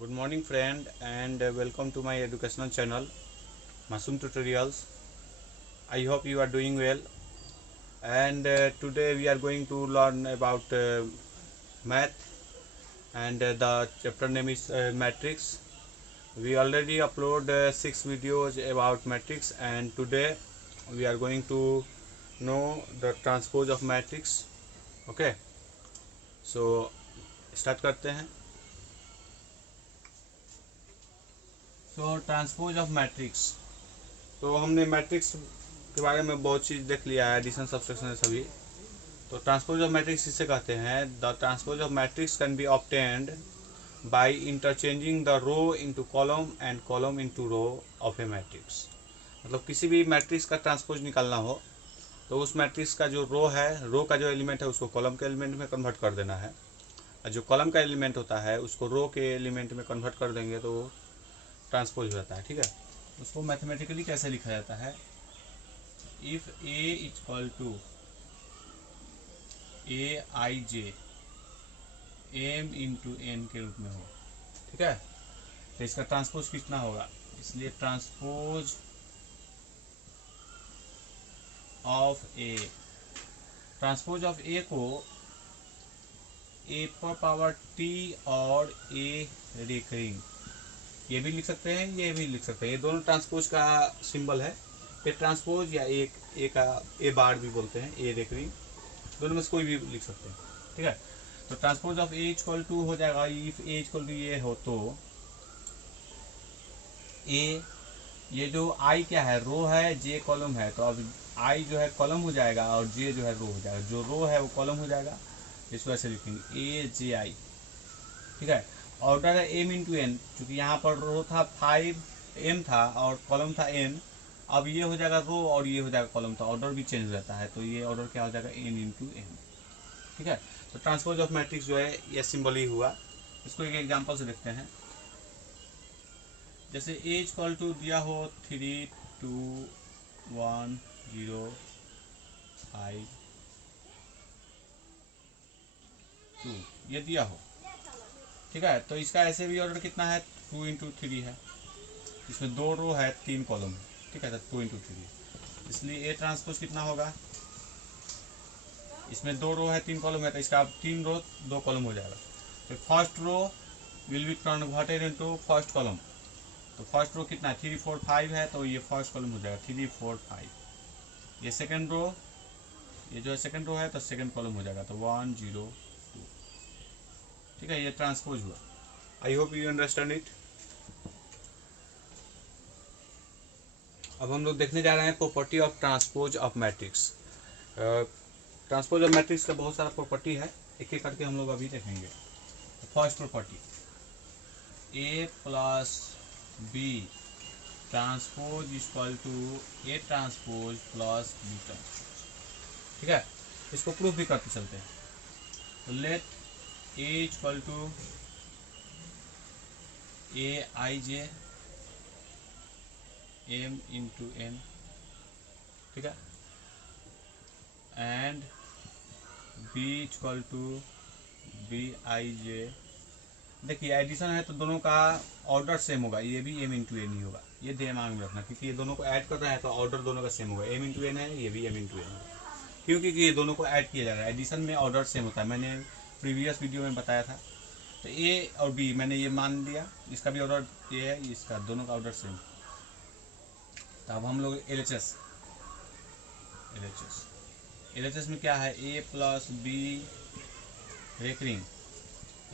Good morning friend and welcome to my educational channel Masoom Tutorials. I hope you are doing well and today we are going to learn about math and the chapter name is matrix. We already upload 6 videos about matrix and today we are going to know the transpose of matrix. Okay, so start करते हैं. So transpose of matrix. तो हमने matrix के बारे में बहुत चीज़ देख लिया है, एडिशन सब्सट्रैक्शन सभी. तो ट्रांसपोज ऑफ मैट्रिक्स किसे कहते हैं? The transpose of matrix can be obtained by interchanging the row into column and column into row of a matrix. मतलब किसी भी मैट्रिक्स का ट्रांसपोज निकालना हो तो उस मैट्रिक्स का जो रो है, रो का जो एलिमेंट है उसको कॉलम के एलिमेंट में कन्वर्ट कर देना है, और जो कॉलम का एलिमेंट होता है उसको रो के एलिमेंट में कन्वर्ट कर देंगे तो वो ट्रांसपोज हो जाता है. ठीक है, उसको मैथमेटिकली कैसे लिखा जाता है? If A is equal to A I J M into N के रूप में हो. ठीक है, तो इसका ट्रांसपोज कितना होगा? इसलिए transpose of A, transpose of A को ए पर पावर टी और ए रेकरिंग ये भी लिख सकते हैं, ये भी लिख सकते हैं. ये दोनों ट्रांसपोज का सिंबल है. ए ट्रांसपोज या एक ए का ए बार भी बोलते हैं, ए रेकरिंग, दोनों में से कोई भी लिख सकते हैं. ठीक है, तो transpose of A equal to हो जाएगा, इफ ए इक्वल टू ये हो तो ए, ये जो आई क्या है, रो है, जे कॉलम है, तो अब आई जो है कॉलम हो जाएगा और जे जो है रो हो जाएगा. जो रो है वो कॉलम हो जाएगा, इस वजह से लिखेंगे ए जे आई. ठीक है, ऑर्डर है एम इंटू एन, चूँकि यहाँ पर रो था 5 एम था और कॉलम था एन. अब ये हो जाएगा रो और ये हो जाएगा कॉलम, तो ऑर्डर भी चेंज हो जाता है, तो ये ऑर्डर क्या हो जाएगा, एन इंटू एन. ठीक है, तो ट्रांसपोज ऑफ मैट्रिक्स जो है ये सिंबल ही हुआ. इसको एक एग्जांपल से देखते हैं. जैसे ए इक्वल टू दिया हो 3 2 1 0 5 2 ये दिया हो. ठीक है, तो इसका ऐसे भी ऑर्डर कितना है, 2 इंटू 3 है. इसमें 2 रो है 3 कॉलम है. ठीक है, तो 2 इंटू 3, इसलिए ए ट्रांसपोज कितना होगा? इसमें 2 रो है 3 कॉलम है, तो इसका 3 रो 2 कॉलम हो जाएगा. तो first row will be converted into first column. तो फर्स्ट रो कितना है, 3 4 5 है, तो ये फर्स्ट कॉलम हो जाएगा 3 4 5. ये सेकंड रो, ये जो है सेकंड रो है, तो सेकंड कॉलम हो जाएगा, तो 1 0 2. ठीक है, ये ट्रांसपोज हुआ. आई होप यू अंडरस्टैंड इट. अब हम लोग देखने जा रहे हैं property of transpose of matrix. Transpose of matrix का बहुत सारा प्रॉपर्टी है, एक एक करके हम लोग अभी देखेंगे. First property, A plus B transpose equal to A transpose plus B transpose. ठीक है, इसको प्रूफ भी करते चलते हैं. तो let A equal to A I J M into N. ठीक है, and B equal to B I J. देखिए एडिशन है तो दोनों का ऑर्डर सेम होगा, ये भी एम इंटू एन ही होगा. ये दिमाग में रखना, क्योंकि ये दोनों को ऐड कर रहा है तो ऑर्डर दोनों का सेम होगा. एम इंटू एन है, ये भी एम इंटू एन है, क्योंकि ये दोनों को ऐड किया जा रहा है. एडिशन में ऑर्डर सेम होता है, मैंने प्रीवियस वीडियो में बताया था. तो ए और बी मैंने ये मान लिया, इसका भी ऑर्डर ये है, इसका, दोनों का ऑर्डर सेम. तो अब हम लोग एल एच एस में क्या है, ए plus B recurring.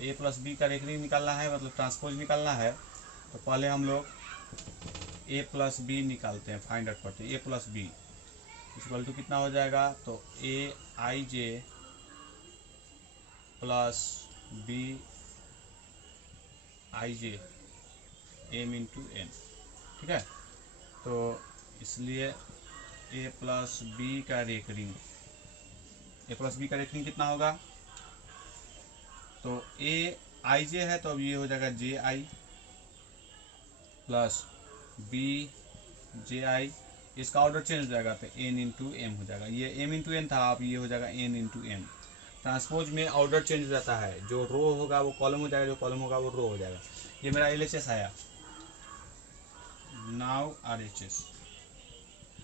A plus B का रेकरिंग निकालना है, मतलब ट्रांसपोज निकालना है. तो पहले हम लोग ए प्लस बी निकालते हैं, फाइंड आउट करते हैं. A plus B equal to कितना हो जाएगा, तो A I J plus B I J M into N. ठीक है, तो इसलिए ए प्लस बी का रेकरिंग, ए प्लस बी का रेकरिंग कितना होगा, तो ए आई जे है तो अब ये हो जाएगा जे आई प्लस बी जे आई. इसका ऑर्डर चेंज हो जाएगा तो एन इंटू एम हो जाएगा. ये एम इंटू एन था, अब ये हो जाएगा एन इंटू एम. ट्रांसपोज में ऑर्डर चेंज हो जाता है, जो रो होगा वो कॉलम हो जाएगा, जो कॉलम होगा वो रो हो जाएगा. ये मेरा LHS आया, नाउ RHS।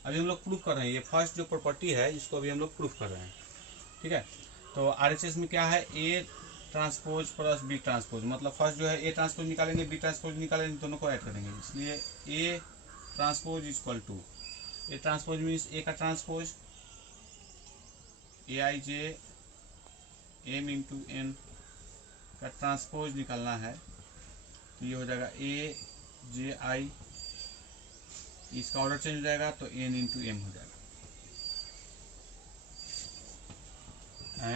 अभी हम लोग प्रूफ कर रहे हैं, ये फर्स्ट जो प्रॉपर्टी है इसको अभी हम लोग प्रूफ कर रहे हैं, ठीक है। तो RHS में क्या है, A transpose plus B transpose, मतलब फर्स्ट जो है A ट्रांसपोज निकालेंगे, B ट्रांसपोज निकालेंगे, दोनों को ऐड करेंगे, इसलिए A transpose equal to, A transpose means A का transpose AIJ M into N का ट्रांसपोज निकालना है, तो ये हो जाएगा AJI, इसका ऑर्डर चेंज हो जाएगा तो N इंटू M हो जाएगा,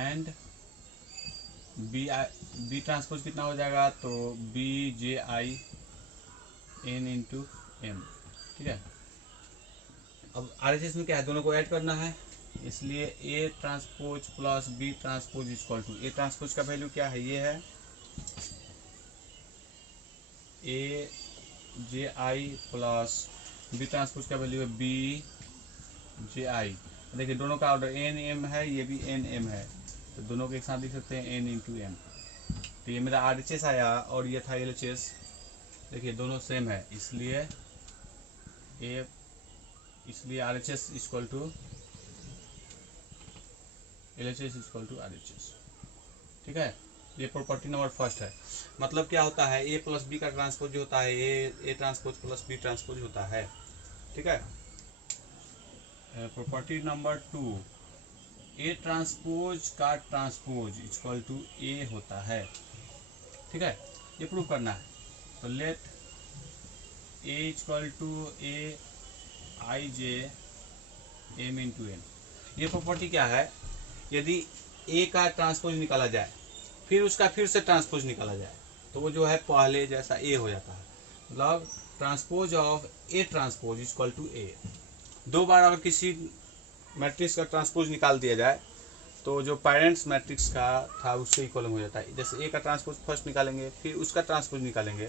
एंड बी ट्रांसपोज कितना हो जाएगा, तो BJI N इंटू M, ठीक है। अब RHS में क्या है, दोनों को ऐड करना है, इसलिए A transpose plus B transpose equal to, A transpose का वैल्यू क्या है, ये है AJI प्लस B ट्रांसपोज का वैल्यू है BJI। देखिए दोनों का ऑर्डर NM है, ये भी NM है, तो दोनों के एक साथ लिख सकते हैं N इंटू M। तो ये मेरा RHS आया और ये था LHS, देखिए दोनों सेम है, इसलिए RHS equal to LHS equal to RHS, ठीक है। ये प्रॉपर्टी नंबर फर्स्ट है। मतलब क्या होता है, A प्लस B का ट्रांसपोज जो होता है A transpose plus B transpose होता है, ठीक है। प्रॉपर्टी नंबर 2, A ट्रांसपोज का ट्रांसपोज इक्वल टू A होता है, ठीक है, ये प्रूव करना है। तो let A equal to AIJ M into N। ये प्रॉपर्टी क्या है, यदि A का ट्रांसपोज निकाला जाए फिर उसका फिर से ट्रांसपोज निकाला जाए तो वो जो है पहले जैसा A हो जाता है, मतलब transpose of A transpose equal to A। दो बार अगर किसी मैट्रिक्स का ट्रांसपोज निकाल दिया जाए तो जो पेरेंट्स मैट्रिक्स का था उससे इक्वल हो जाता है। जैसे A का ट्रांसपोज फर्स्ट निकालेंगे फिर उसका ट्रांसपोज निकालेंगे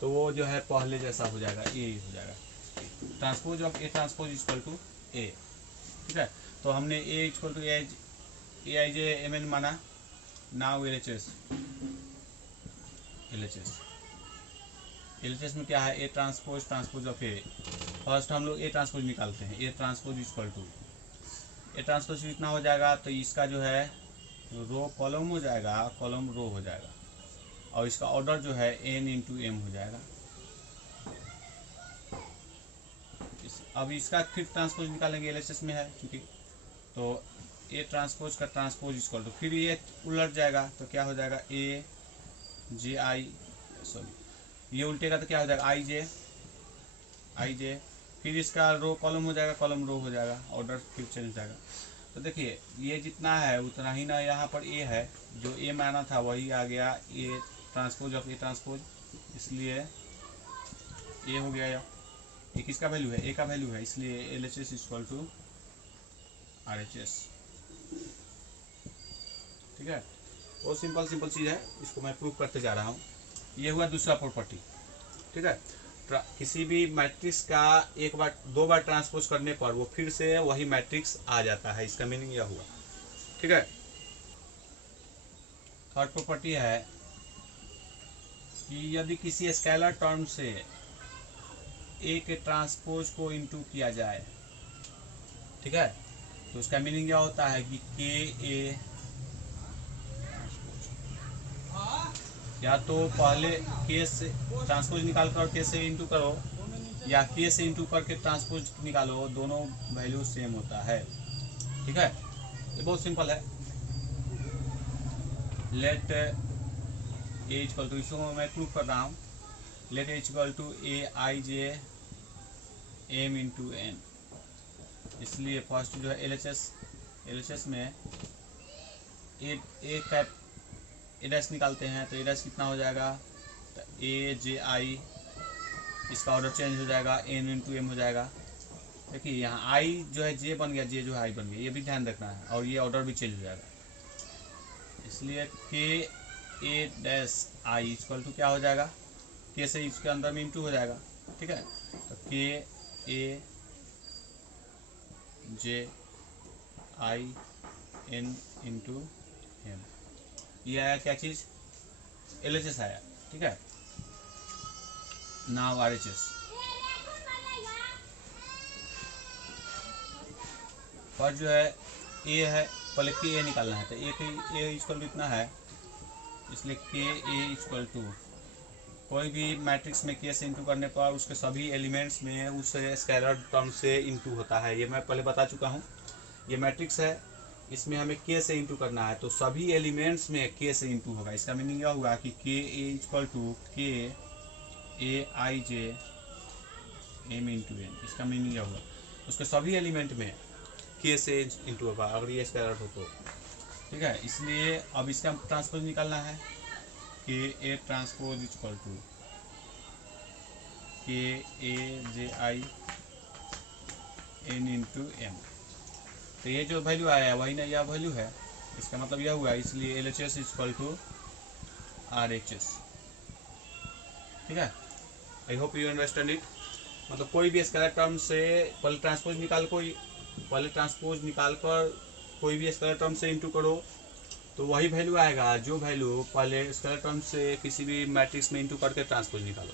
तो वो जो है पहले जैसा हो जाएगा, A हो जाएगा। Transpose of A transpose equal to A, ठीक है। तो हमने A equal to AIJ MN माना, नाउ LHS में क्या है, A transpose of A। First हम लोग A ट्रांसपोज निकालते हैं, A transpose equal to A transpose कितना हो जाएगा, तो इसका जो है रो कॉलम हो जाएगा, कॉलम रो हो जाएगा, और इसका ऑर्डर जो है N इंटू M हो जाएगा। अब इसका फिर ट्रांसपोज निकालेंगे, LHS में है क्योंकि, तो A ट्रांसपोज का ट्रांसपोज इक्वल टू, फिर ये उलट जाएगा तो क्या हो जाएगा AJI, सॉरी ये उल्टेगा तो क्या हो जाएगा IJ, फिर इसका रो कॉलम हो जाएगा, कॉलम रो हो जाएगा, ऑर्डर फिर चेंज हो जाएगा। तो देखिए ये जितना है उतना ही ना, यहाँ पर A है, जो A माना था वही आ गया, A transpose of A transpose, इसलिए A हो गया। ये किसका वैल्यू है, A का वैल्यू है, इसलिए LHS इक्वल टू RHS, ठीक है। बहुत सिंपल चीज़ है, इसको मैं प्रूफ करते जा रहा हूँ। ये हुआ दूसरा प्रॉपर्टी, ठीक है। किसी भी मैट्रिक्स का एक बार दो बार ट्रांसपोज करने पर वो फिर से वही मैट्रिक्स आ जाता है, इसका मीनिंग यह हुआ, ठीक है। थर्ड प्रॉपर्टी है कि यदि किसी स्केलर टर्म से A के ट्रांसपोज को इनटू किया जाए, ठीक है, तो उसका मीनिंग यह होता है कि KA या तो पहले K से ट्रांसपोज निकाल कर K से इंटू करो, या K से इंटू करके ट्रांसपोज निकालो, दोनों वैल्यू सेम होता है, ठीक है। ये बहुत सिंपल है। लेट A इक्वल टू, इसको मैं प्रूफ कर रहा हूँ, let A equal to AIJ M into N। इसलिए फर्स्ट जो है LHS में A का A डैश निकालते हैं, तो A डैश कितना हो जाएगा, तो AJI, इसका ऑर्डर चेंज हो जाएगा, N इंटू M हो जाएगा। देखिए यहाँ I जो है J बन गया, J जो है I बन गया, ये भी ध्यान रखना है, और ये ऑर्डर भी चेंज हो जाएगा, इसलिए KA dash I equal to क्या हो जाएगा, K से इसके अंदर में इंटू हो जाएगा, ठीक है। तो KA JI N into M, ये आया क्या चीज़, LHS आया, ठीक है। नाउ RHS और जो है ए है, पहले के ए निकालना है, तो ए इक्वल कितना है, इसलिए के ए इक्वल टू कोई भी मैट्रिक्स में के से इंटू करने पर उसके सभी एलिमेंट्स में उस स्केलर टर्म से इंटू होता है। ये मैं पहले बता चुका हूँ। ये मैट्रिक्स है, इसमें हमें के से इंटू करना है, तो सभी एलिमेंट्स में के से इंटू होगा। इसका मीनिंग यह हुआ कि के ए इक्वल टू के ए I J M into N. इसका मीनिंग यह हुआ उसके सभी एलिमेंट में के से इंटू होगा अगर ये स्केलर हो तो, ठीक है। इसलिए अब इसका ट्रांसपोज निकालना है, के ए ट्रांसपोज इक्वल टू के ए J I N into M. तो ये जो वैल्यू आया वही ना यह वैल्यू है, इसका मतलब यह हुआ, इसलिए L H S equal to R H S, ठीक है। I hope you understand it. मतलब कोई भी स्केलर टर्म से पहले ट्रांसपोज निकाल कर कोई भी स्केलर टर्म से इंटू करो तो वही वैल्यू आएगा जो वैल्यू पहले स्केलर टर्म से किसी भी मैट्रिक्स में इंटू करके ट्रांसपोज निकालो।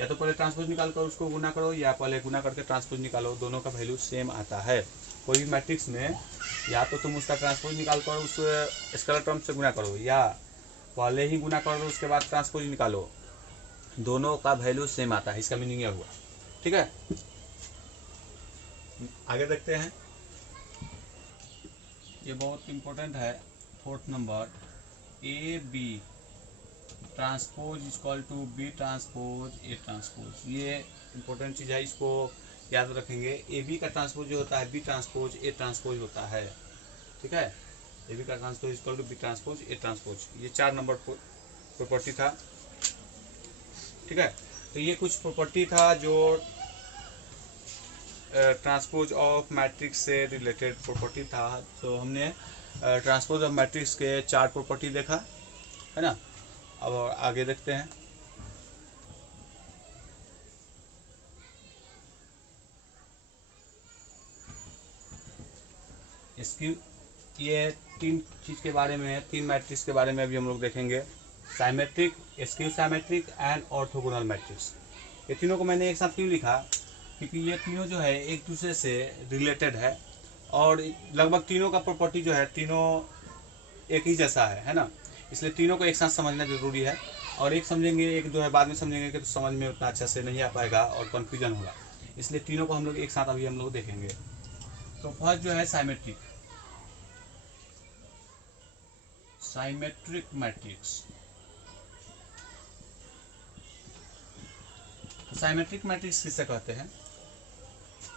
या तो पहले ट्रांसपोज निकाल कर उसको गुना करो या पहले गुना करके ट्रांसपोज निकालो, दोनों का वैल्यू सेम आता है। कोई भी मैट्रिक्स में या तो तुम उसका ट्रांसपोज निकाल कर उस स्केलर टर्म से गुना करो या पहले ही गुना करो उसके बाद ट्रांसपोज निकालो, दोनों का वैल्यू सेम आता है। इसका मीनिंग यह हुआ, ठीक है। आगे देखते हैं, ये बहुत इंपॉर्टेंट है। Fourth number, A B transpose equal to B transpose A transpose. ये इंपॉर्टेंट चीज़ है, इसको याद रखेंगे। ए बी का ट्रांसपोज जो होता है बी ट्रांसपोज ए ट्रांसपोज होता है, ठीक है। ए बी का transpose equal to B transpose A transpose, ये 4 नंबर प्रॉपर्टी था, ठीक है। तो ये कुछ प्रॉपर्टी था जो ट्रांसपोज ऑफ मैट्रिक्स से रिलेटेड प्रॉपर्टी था। तो हमने ट्रांसपोज ऑफ मैट्रिक्स के 4 प्रॉपर्टी देखा है ना। अब आगे देखते हैं। इसकी ये 3 चीज़ के बारे में, 3 मैट्रिक्स के बारे में अभी हम लोग देखेंगे। Symmetric, skew symmetric and orthogonal matrix. ये तीनों को मैंने एक साथ क्यों लिखा, क्योंकि ये तीनों जो है एक दूसरे से रिलेटेड है और लगभग तीनों का प्रॉपर्टी जो है तीनों एक ही जैसा है ना। इसलिए तीनों को एक साथ समझना जरूरी है। और एक समझेंगे एक जो है बाद में समझेंगे कि तो समझ में उतना अच्छा से नहीं आ पाएगा और कन्फ्यूजन होगा। इसलिए तीनों को हम लोग एक साथ अभी हम लोग देखेंगे। तो फर्स्ट जो है साइमेट्रिक मैट्रिक्स। तो साइमेट्रिक मैट्रिक्स किसे कहते हैं,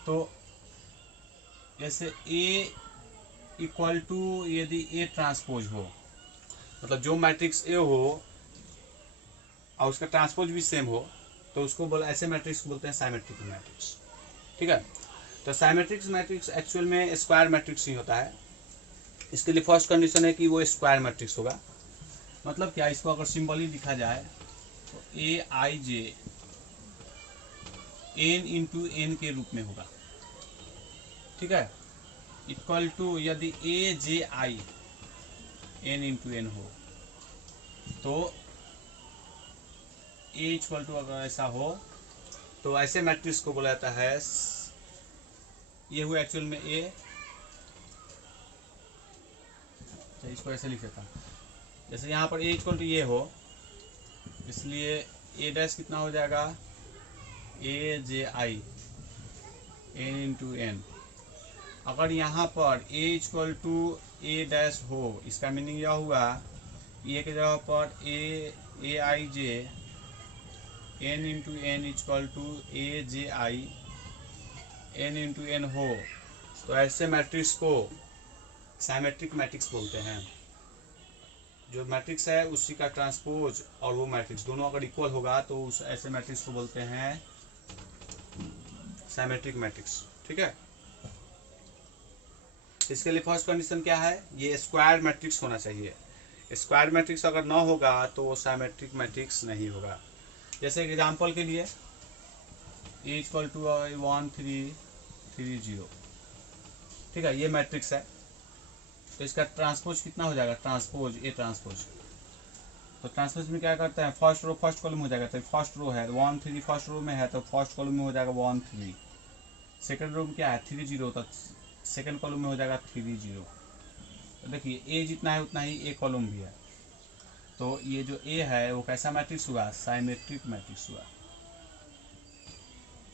तो जैसे ए इक्वल टू यदि ए ट्रांसपोज हो, मतलब जो मैट्रिक्स ए हो और उसका ट्रांसपोज भी सेम हो तो उसको ऐसे मैट्रिक्स बोलते हैं साइमेट्रिक मैट्रिक्स, ठीक है। तो साइमेट्रिक मैट्रिक्स एक्चुअल में स्क्वायर मैट्रिक्स ही होता है। इसके लिए फर्स्ट कंडीशन है कि वो स्क्वायर मैट्रिक्स होगा। मतलब क्या, इसको अगर सिंबली लिखा जाए तो A I J N into N के रूप में होगा, ठीक है। इक्वल टू यदि ए J I N into N हो तो ए इक्वल टू अगर ऐसा हो तो ऐसे मैट्रिक्स को बोला जाता है, ये हुआ एक्चुअल में ए, इसको ऐसे लिख देता हूँ। जैसे यहाँ पर ए इक्वल टू ये हो, इसलिए ए डैश कितना हो जाएगा, A J I N into N. अगर यहाँ पर A equal to A dash हो, इसका मीनिंग यह हुआ ए के जगह पर A I J N into N equal to A J I N into N हो, तो ऐसे मैट्रिक्स को साइमेट्रिक मैट्रिक्स बोलते हैं। जो मैट्रिक्स है उसी का ट्रांसपोज और वो मैट्रिक्स दोनों अगर इक्वल होगा तो उस ऐसे मैट्रिक्स को बोलते हैं साइमेट्रिक मैट्रिक्स, ठीक है। इसके लिए फर्स्ट कंडीशन क्या है, ये स्क्वायर मैट्रिक्स होना चाहिए। स्क्वायर मैट्रिक्स अगर ना होगा तो वो साइमेट्रिक मैट्रिक्स नहीं होगा। जैसे एग्जांपल के लिए ए इक्वल टू 1 3 3 0, ठीक है, ये मैट्रिक्स है। तो इसका ट्रांसपोज कितना हो जाएगा, ट्रांसपोज ए ट्रांसपोज, तो ट्रांसपोज में क्या करते हैं, फर्स्ट रो फर्स्ट कॉलम हो जाएगा, तो फर्स्ट रो है 1 3 फर्स्ट रो में है तो फर्स्ट कॉलम में हो जाएगा 1 3। सेकंड रो में क्या है 3 0, तो सेकंड कॉलम में हो जाएगा 3 0। तो देखिए ए जितना है उतना ही ए कॉलम भी है, तो ये जो ए है वो कैसा मैट्रिक्स हुआ, साइमेट्रिक मैट्रिक्स हुआ,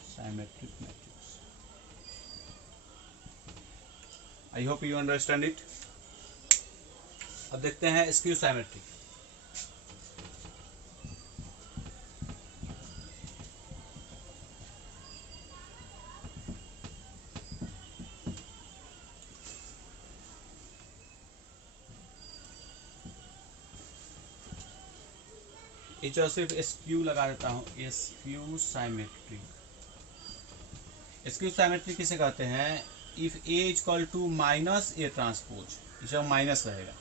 symmetric matrix. I hope you understand it. अब देखते हैं स्क्यू साइमेट्रिक। इस सिर्फ स्क्यू लगा देता हूँ, स्क्यू साइमेट्रिक। स्क्यू साइमेट्रिक किसे कहते हैं, if A equal to minus A transpose, इसमें माइनस रहेगा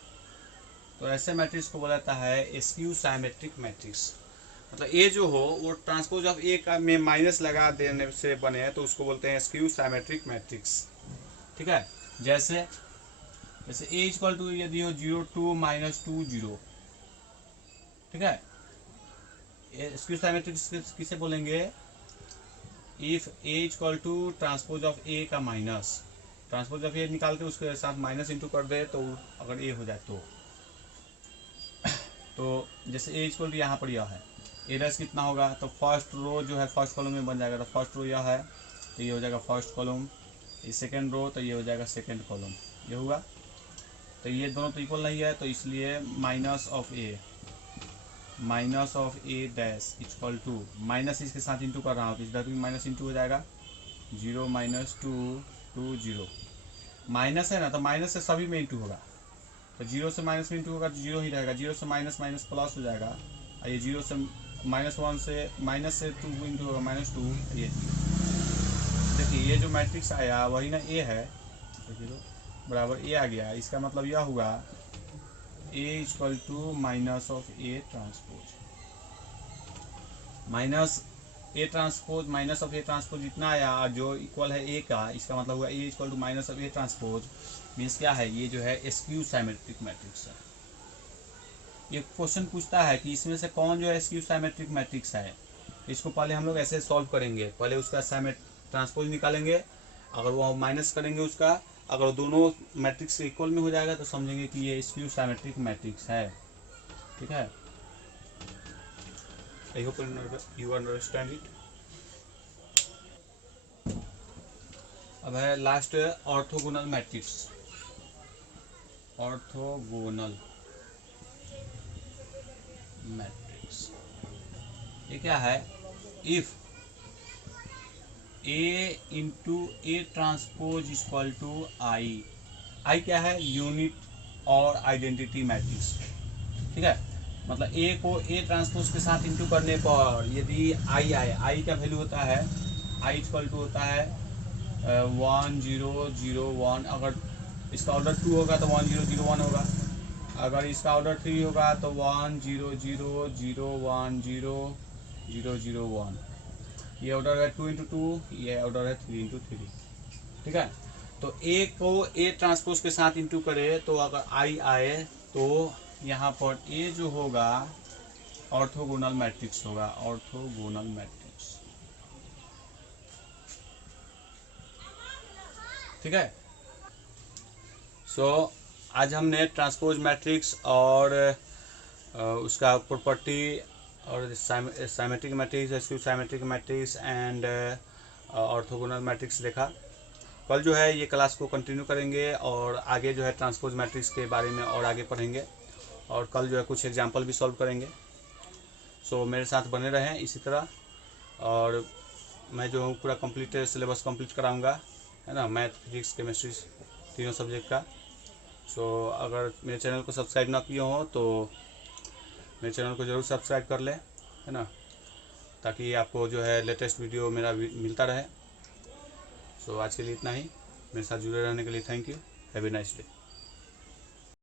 तो ऐसे मैट्रिक्स को बोला जाता है स्क्यू साइमेट्रिक मैट्रिक्स। मतलब ए जो हो वो ट्रांसपोज ऑफ ए का में माइनस लगा देने से बने हैं तो उसको बोलते हैं स्क्यू साइमेट्रिक मैट्रिक्स। ठीक है, जैसे ए इक्वल टू यदि हो 0 2 -2 0, ठीक है, स्क्यू साइमेट्रिक किसे बोलेंगे, if A equal to transpose of A का माइनस, ट्रांसपोज ऑफ ए निकाल के उसके साथ माइनस इंटू कर दे तो अगर ए हो जाए तो जैसे ए इक्वल टू यहाँ पर यह है, ए डैश कितना होगा, तो फर्स्ट रो जो है फर्स्ट कॉलम में बन जाएगा, तो फर्स्ट रो यह है तो ये हो जाएगा फर्स्ट कॉलम, ये सेकेंड रो तो ये हो जाएगा सेकेंड कॉलम, ये हुआ। तो ये दोनों तो इक्वल नहीं है तो इसलिए minus of A dash equal to, minus इसके साथ इंटू कर रहा हूँ तो इस भी माइनस इंटू हो जाएगा, 0 -2 2 0, माइनस है ना तो माइनस से सभी में इंटू होगा, तो 0 से माइनस में इंटू होगा तो 0 ही रहेगा, 0 से माइनस माइनस प्लस हो जाएगा, ये 0 से -1 से माइनस से 2 इंटू होगा -2, ये 0। देखिए ये जो मैट्रिक्स आया वही ना ए है, तो 0 बराबर ए आ गया, इसका मतलब यह हुआ A equal to minus of A transpose, minus A transpose minus of A transpose जितना आया और जो इक्वल है ए का, इसका मतलब हुआ A equal to minus of A transpose means क्या है, ये जो है स्क्यू साइमेट्रिक मैट्रिक्स है। ये क्वेश्चन पूछता है कि इसमें से कौन जो है स्क्यू साइमेट्रिक मैट्रिक्स है, इसको पहले हम लोग ऐसे सॉल्व करेंगे, पहले उसका ट्रांसपोज निकालेंगे, अगर वो माइनस करेंगे उसका, अगर दोनों मैट्रिक्स इक्वल में हो जाएगा तो समझेंगे कि ये स्क्यू साइमेट्रिक मैट्रिक्स है। ठीक है, I hope you understand it. अब है last orthogonal matrix, orthogonal matrix. ये क्या है, if A into A transpose equal to I, I क्या है, यूनिट और आइडेंटिटी मैट्रिक्स। ठीक है, मतलब ए को ए ट्रांसपोज के साथ इंटू करने पर यदि आई आए, आई का वैल्यू होता है, आई इक्वल टू होता है 1 0 0 1, अगर इसका ऑर्डर 2 होगा तो 1 0 0 1 होगा, अगर इसका ऑर्डर 3 होगा तो 1 0 0 0 1 0 0 0 1, ये ऑर्डर है 2 × 2, ये ऑर्डर है 3 × 3। ठीक है, तो ए को ए ट्रांसपोज के साथ इंटू करे तो अगर आई आए तो यहाँ पर ए जो होगा ऑर्थोगोनल मैट्रिक्स होगा, ऑर्थोगोनल मैट्रिक्स। ठीक है, सो आज हमने ट्रांसपोज मैट्रिक्स और उसका प्रॉपर्टी और symmetric matrix, skew symmetric matrix and orthogonal matrix देखा। कल जो है ये क्लास को कंटिन्यू करेंगे और आगे जो है ट्रांसपोज मैट्रिक्स के बारे में और आगे पढ़ेंगे और कल जो है कुछ एग्जांपल भी सॉल्व करेंगे। सो मेरे साथ बने रहें इसी तरह, और मैं जो हूँ पूरा कंप्लीट सिलेबस कंप्लीट कराऊंगा, है ना, मैथ फिजिक्स केमिस्ट्री तीनों सब्जेक्ट का। सो अगर मेरे चैनल को सब्सक्राइब ना किए हो तो मेरे चैनल को ज़रूर सब्सक्राइब कर लें, है ना, ताकि आपको जो है लेटेस्ट वीडियो मेरा मिलता रहे। सो आज के लिए इतना ही, मेरे साथ जुड़े रहने के लिए thank you, have a nice day.